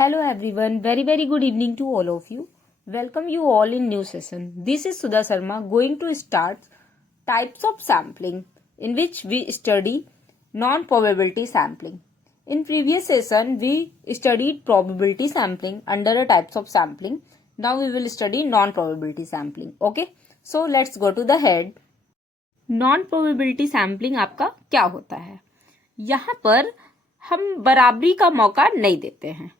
Hello everyone, very good evening to all of you. Welcome you all in new session. This is Sudha Sharma going to start types of sampling in which we study non-probability sampling. In previous session we studied probability sampling under a types of sampling. Now we will study non-probability sampling. Okay, so let's go to the head. Non-probability sampling आपका क्या होता है? यहाँ पर हम बराबरी का मौका नहीं देते हैं,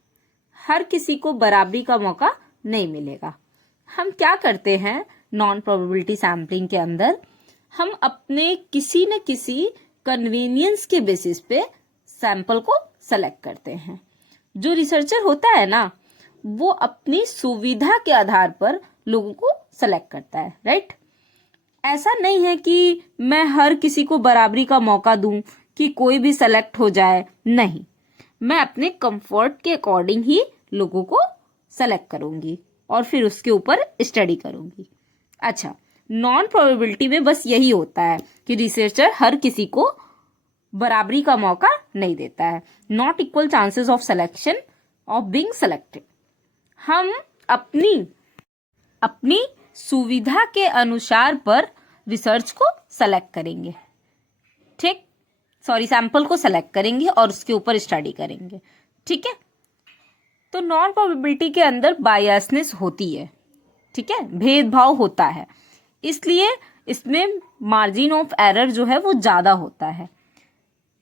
हर किसी को बराबरी का मौका नहीं मिलेगा। हम क्या करते हैं नॉन प्रोबेबिलिटी सैम्पलिंग के अंदर, हम अपने किसी न किसी कन्वीनियंस के बेसिस पे सैंपल को सेलेक्ट करते हैं। जो रिसर्चर होता है ना, वो अपनी सुविधा के आधार पर लोगों को सेलेक्ट करता है, राइट? ऐसा नहीं है कि मैं हर किसी को बराबरी का मौका दूं कि कोई भी सेलेक्ट हो जाए, नहीं, मैं अपने कंफर्ट के अकॉर्डिंग ही लोगों को सेलेक्ट करूंगी और फिर उसके ऊपर स्टडी करूंगी। अच्छा, नॉन प्रोबेबिलिटी में बस यही होता है कि रिसर्चर हर किसी को बराबरी का मौका नहीं देता है। Not equal chances of selection of being selected. हम अपनी सुविधा के अनुसार पर रिसर्च को सेलेक्ट करेंगे, ठीक, सैंपल को सेलेक्ट करेंगे और उसके ऊपर स्टडी करेंगे, ठीक है। तो नॉन प्रोबेबिलिटी के अंदर बायसनेस होती है, ठीक है, भेदभाव होता है, इसलिए इसमें मार्जिन ऑफ एरर जो है वो ज्यादा होता है,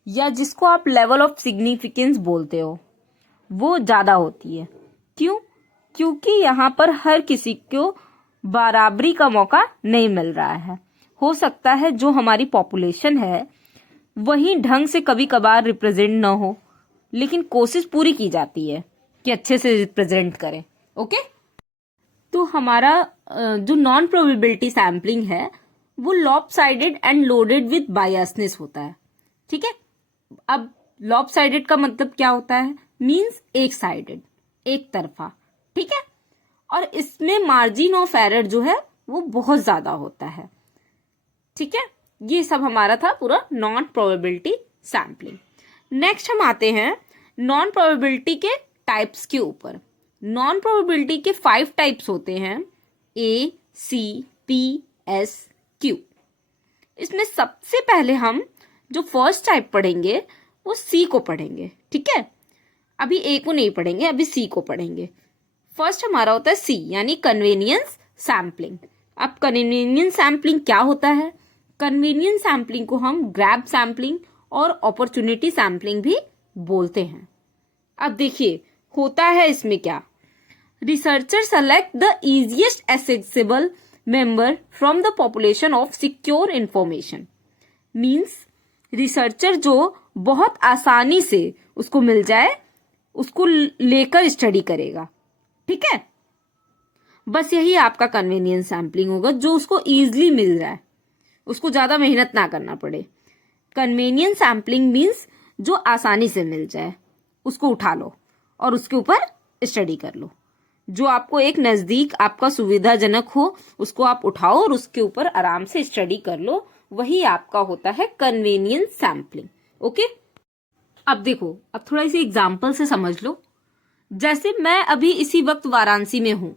या जिसको आप लेवल ऑफ सिग्निफिकेंस बोलते हो, वो ज्यादा होती है। क्यों? क्योंकि यहाँ पर हर किसी को बराबरी का मौका नहीं मिल रहा है। हो सकता है जो हमारी पॉपुलेशन है वही ढंग से कभी कभार रिप्रेजेंट न हो, लेकिन कोशिश पूरी की जाती है कि अच्छे से रिप्रेजेंट करें। ओके, तो हमारा जो नॉन प्रोबेबिलिटी सैम्पलिंग है वो lopsided and loaded with biasness होता है, ठीक है। अब लॉपसाइडेड का मतलब क्या होता है? मींस एक साइडेड, एक तरफा, ठीक है। और इसमें मार्जिन ऑफ एरर जो है वो बहुत ज्यादा होता है, ठीक है। ये सब हमारा था पूरा नॉन प्रोबेबिलिटी सैम्पलिंग। नेक्स्ट हम आते हैं नॉन प्रोबेबिलिटी के टाइप्स के ऊपर। नॉन प्रोबेबिलिटी के 5 टाइप्स होते हैं, A, C, P, S, Q। इसमें सबसे पहले हम जो फर्स्ट टाइप पढ़ेंगे वो C को पढ़ेंगे, ठीक है। अभी A को नहीं पढ़ेंगे, अभी C को पढ़ेंगे। फर्स्ट हमारा होता है C, यानी कन्वीनियंस सैम्पलिंग। अब कन्वीनियंस सैम्पलिंग क्या होता है? कन्वीनियंस सैम्पलिंग को हम ग्रैब सैम्पलिंग और अपॉर्चुनिटी सैम्पलिंग भी बोलते हैं। अब देखिए होता है इसमें क्या, researcher select the easiest accessible member from the population of secure information. Means researcher जो बहुत आसानी से उसको मिल जाए उसको लेकर स्टडी करेगा, ठीक है। बस यही आपका कन्वीनियंस सैम्पलिंग होगा, जो उसको इजीली मिल जाए, उसको ज्यादा मेहनत ना करना पड़े। कन्वीनियंस सैम्पलिंग मींस जो आसानी से मिल जाए उसको उठा लो और उसके ऊपर स्टडी कर लो। जो आपको एक नजदीक आपका सुविधाजनक हो उसको आप उठाओ और उसके ऊपर आराम से स्टडी कर लो, वही आपका होता है कन्वीनियंस सैम्पलिंग। ओके, अब देखो, अब थोड़ा इसी एग्जाम्पल से समझ लो। जैसे मैं अभी इसी वक्त वाराणसी में हूं,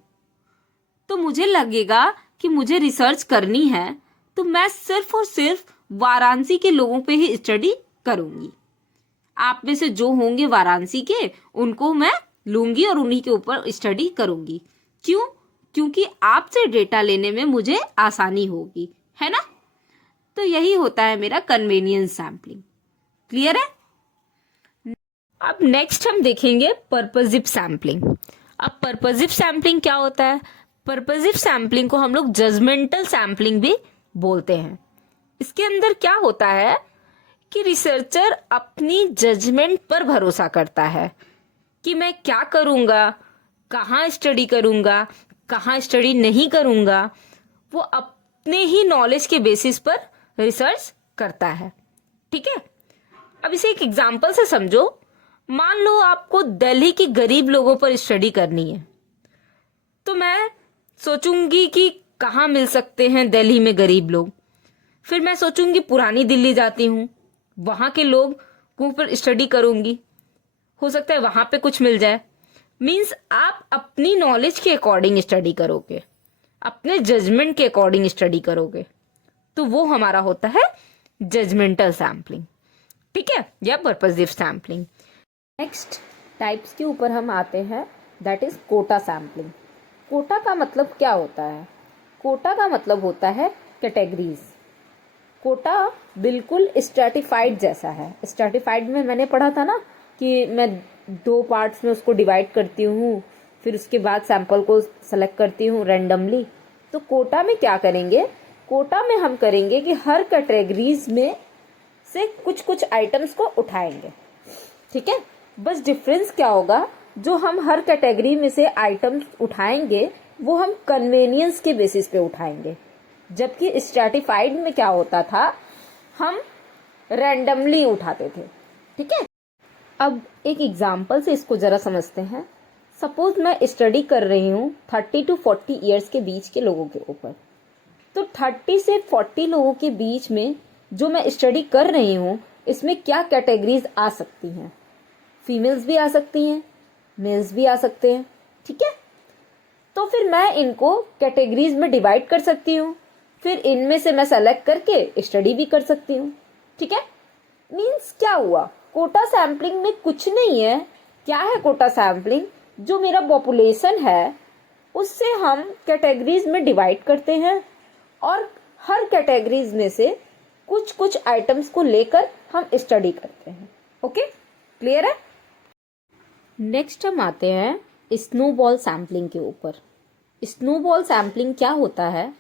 तो मुझे लगेगा कि मुझे रिसर्च करनी है, तो मैं सिर्फ और सिर्फ वाराणसी के लोगों पे ही स्टडी करूंगी। आप में से जो होंगे वाराणसी के, उनको मैं लूंगी और उन्हीं के ऊपर स्टडी करूंगी। क्यों? क्योंकि आपसे डेटा लेने में मुझे आसानी होगी, है ना। तो यही होता है मेरा कन्वीनियंस सैम्पलिंग। क्लियर है? अब नेक्स्ट हम देखेंगे पर्पसिव सैम्पलिंग। अब पर्पसिव सैम्पलिंग क्या होता है? पर्पसिव सैम्पलिंग को हम लोग जजमेंटल सैम्पलिंग भी बोलते हैं। इसके अंदर क्या होता है कि रिसर्चर अपनी जजमेंट पर भरोसा करता है कि मैं क्या करूंगा, कहाँ स्टडी करूंगा, कहाँ स्टडी नहीं करूंगा। वो अपने ही नॉलेज के बेसिस पर रिसर्च करता है, ठीक है। अब इसे एक एग्जांपल से समझो। मान लो आपको दिल्ली के गरीब लोगों पर स्टडी करनी है, तो मैं सोचूंगी कि कहाँ मिल सकते हैं दिल्ली में गरीब लोग। फिर मैं सोचूंगी पुरानी दिल्ली जाती हूँ, वहां के लोगों पर स्टडी करूंगी, हो सकता है वहां पे कुछ मिल जाए। मीन्स आप अपनी नॉलेज के अकॉर्डिंग स्टडी करोगे, अपने जजमेंट के अकॉर्डिंग स्टडी करोगे, तो वो हमारा होता है जजमेंटल सैम्पलिंग, ठीक है, या पर्पसिव सैम्पलिंग। नेक्स्ट टाइप्स के ऊपर हम आते हैं, that is quota sampling. Quota का मतलब क्या होता है? कोटा का मतलब होता है कैटेगरीज। कोटा बिल्कुल स्ट्रैटिफाइड जैसा है। स्ट्रैटिफाइड में मैंने पढ़ा था ना कि मैं 2 पार्ट्स में उसको डिवाइड करती हूँ, फिर उसके बाद सैंपल को सेलेक्ट करती हूँ रैंडमली। तो कोटा में क्या करेंगे? कोटा में हम करेंगे कि हर कैटेगरीज में से कुछ कुछ आइटम्स को उठाएंगे, ठीक है। बस डिफरेंस क्या होगा, जो हम हर कैटेगरी में से आइटम्स उठाएंगे वो हम कन्वेनियंस के बेसिस पे उठाएंगे, जबकि स्ट्रैटिफाइड में क्या होता था, हम रैंडमली उठाते थे, ठीक है। अब एक एग्जाम्पल से इसको जरा समझते हैं। सपोज मैं स्टडी कर रही हूँ 30 to 40 ईयर्स के बीच के लोगों के ऊपर। तो 30 से 40 लोगों के बीच में जो मैं स्टडी कर रही हूँ, इसमें क्या कैटेगरीज आ सकती हैं? फीमेल्स भी आ सकती हैं, मेल्स भी आ सकते हैं, ठीक है। तो फिर मैं इनको कैटेगरीज में डिवाइड कर सकती हूँ, फिर इनमें से मैं सेलेक्ट करके स्टडी भी कर सकती हूँ, ठीक है। मीन्स क्या हुआ, कोटा सैम्पलिंग में कुछ नहीं है। क्या है कोटा सैम्पलिंग? जो मेरा पॉपुलेशन है उससे हम कैटेगरीज में डिवाइड करते हैं और हर कैटेगरीज में से कुछ कुछ आइटम्स को लेकर हम स्टडी करते हैं। ओके, क्लियर है? नेक्स्ट हम आते हैं स्नोबॉल सैम्पलिंग के ऊपर। स्नोबॉल सैम्पलिंग क्या होता है?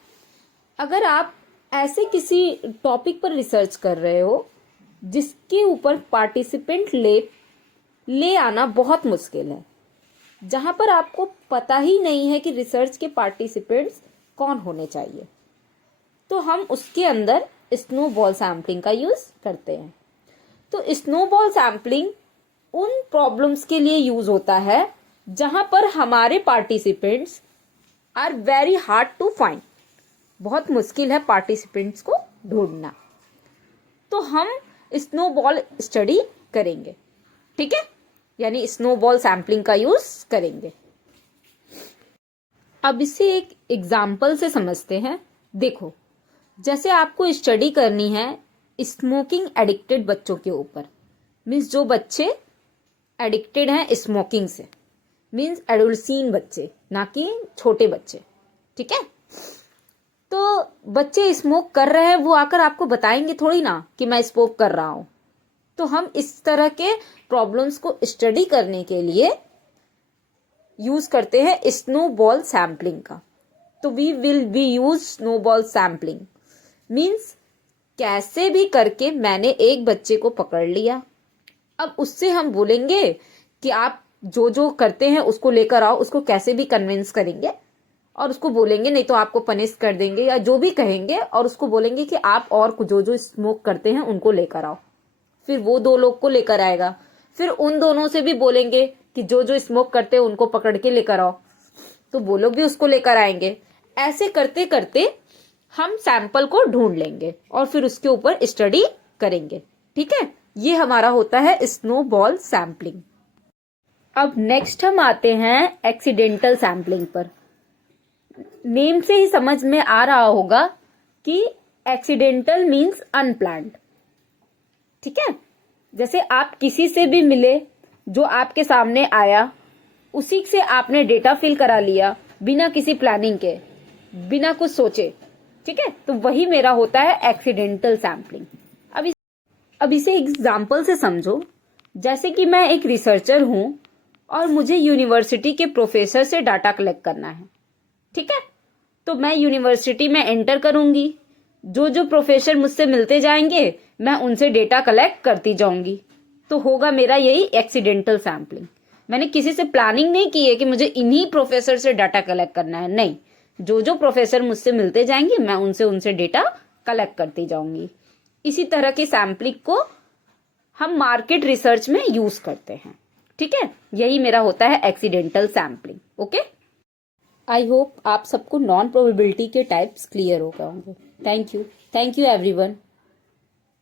अगर आप ऐसे किसी टॉपिक पर रिसर्च कर रहे हो जिसके ऊपर पार्टिसिपेंट ले आना बहुत मुश्किल है, जहां पर आपको पता ही नहीं है कि रिसर्च के पार्टिसिपेंट्स कौन होने चाहिए, तो हम उसके अंदर स्नोबॉल सैम्पलिंग का यूज करते हैं। तो स्नोबॉल सैम्पलिंग उन प्रॉब्लम्स के लिए यूज होता है जहां पर हमारे participants are very hard to find. बहुत मुश्किल है पार्टिसिपेंट्स को ढूंढना, तो हम स्नोबॉल स्टडी करेंगे, ठीक है, यानी स्नोबॉल सैम्पलिंग का यूज करेंगे। अब इसे एक एग्जाम्पल से समझते हैं। देखो, जैसे आपको स्टडी करनी है स्मोकिंग एडिक्टेड बच्चों के ऊपर, मीन्स जो बच्चे एडिक्टेड हैं स्मोकिंग से, मीन्स एडोलसेंट बच्चे, ना कि छोटे बच्चे, ठीक है। तो बच्चे स्मोक कर रहे हैं, वो आकर आपको बताएंगे थोड़ी ना कि मैं स्मोक कर रहा हूं। तो हम इस तरह के प्रॉब्लम्स को स्टडी करने के लिए यूज करते हैं स्नोबॉल सैम्पलिंग का। तो we will be use snowball sampling, means कैसे भी करके मैंने एक बच्चे को पकड़ लिया, अब उससे हम बोलेंगे कि आप जो जो करते हैं उसको लेकर आओ, उसको कैसे भी कन्विंस करेंगे और उसको बोलेंगे नहीं तो आपको पनिश कर देंगे या जो भी कहेंगे, और उसको बोलेंगे कि आप और जो जो स्मोक करते हैं उनको लेकर आओ। फिर वो 2 लोग को लेकर आएगा, फिर उन दोनों से भी बोलेंगे कि जो जो स्मोक करते हैं उनको पकड़ के लेकर आओ, तो वो लोग भी उसको लेकर आएंगे। ऐसे करते करते हम सैंपल को ढूंढ लेंगे और फिर उसके ऊपर स्टडी करेंगे, ठीक है। ये हमारा होता है स्नोबॉल सैम्पलिंग। अब नेक्स्ट हम आते हैं एक्सीडेंटल सैम्पलिंग पर। नेम से ही समझ में आ रहा होगा कि एक्सीडेंटल मीन्स अनप्लान्ड, ठीक है। जैसे आप किसी से भी मिले, जो आपके सामने आया उसी से आपने डेटा फिल करा लिया बिना किसी प्लानिंग के, बिना कुछ सोचे, ठीक है। तो वही मेरा होता है एक्सीडेंटल सैम्पलिंग। अब इसे एग्जाम्पल से समझो। जैसे कि मैं एक रिसर्चर हूं और मुझे यूनिवर्सिटी के प्रोफेसर से डाटा कलेक्ट करना है, ठीक है। तो मैं यूनिवर्सिटी में एंटर करूंगी, जो जो प्रोफेसर मुझसे मिलते जाएंगे मैं उनसे डेटा कलेक्ट करती जाऊंगी, तो होगा मेरा यही एक्सीडेंटल सैम्पलिंग। मैंने किसी से प्लानिंग नहीं की है कि मुझे इन्हीं प्रोफेसर से डाटा कलेक्ट करना है, नहीं, जो जो प्रोफेसर मुझसे मिलते जाएंगे मैं उनसे डेटा कलेक्ट करती जाऊंगी। इसी तरह की सैम्पलिंग को हम मार्केट रिसर्च में यूज करते हैं, ठीक है। यही मेरा होता है accidental sampling. Okay, I hope आप सबको नॉन प्रोबेबिलिटी के टाइप्स क्लियर हो गए होंगे। Thank you everyone.